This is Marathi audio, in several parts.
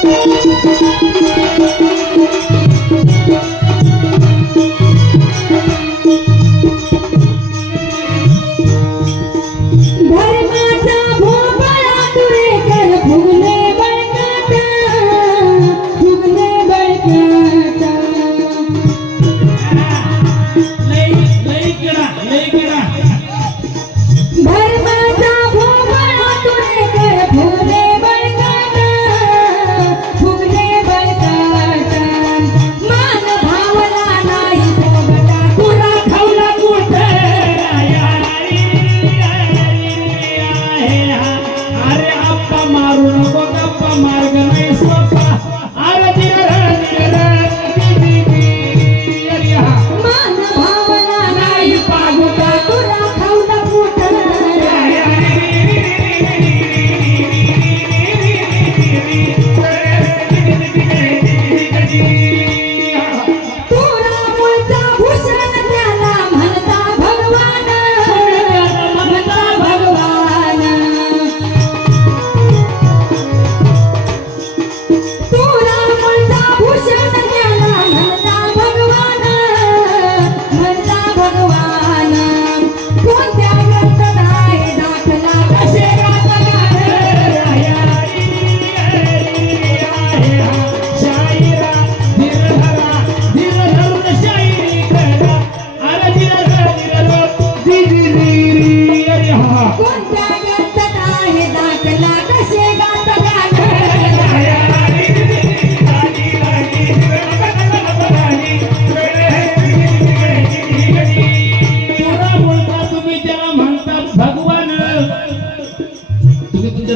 Thank you.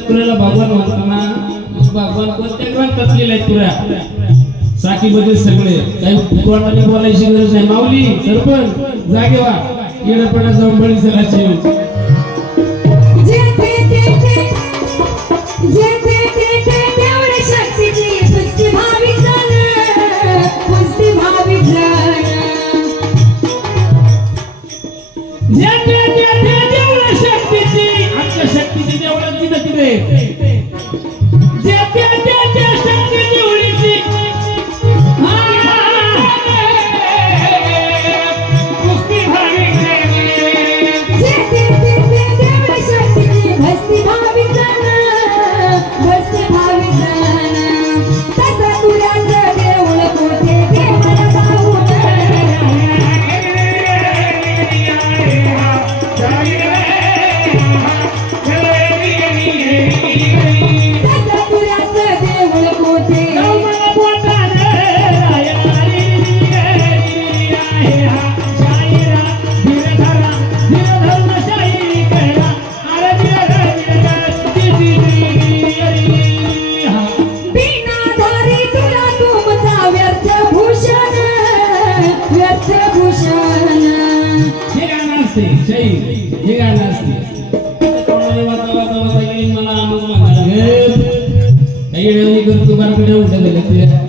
तुऱ्याला भगवान म्हणताना भगवान कोणत्या ग्रंथात लिहिलाय तुऱ्या बदल सगळे. काही बोलायची गरज नाही. माऊली सरपण जागे वा येडपणा जाऊन बळी सगळ्याची Yeah! Amen. Amen. असते शैल हे गाणं असते मला आमच म्हणतात करतो बारकडे उठत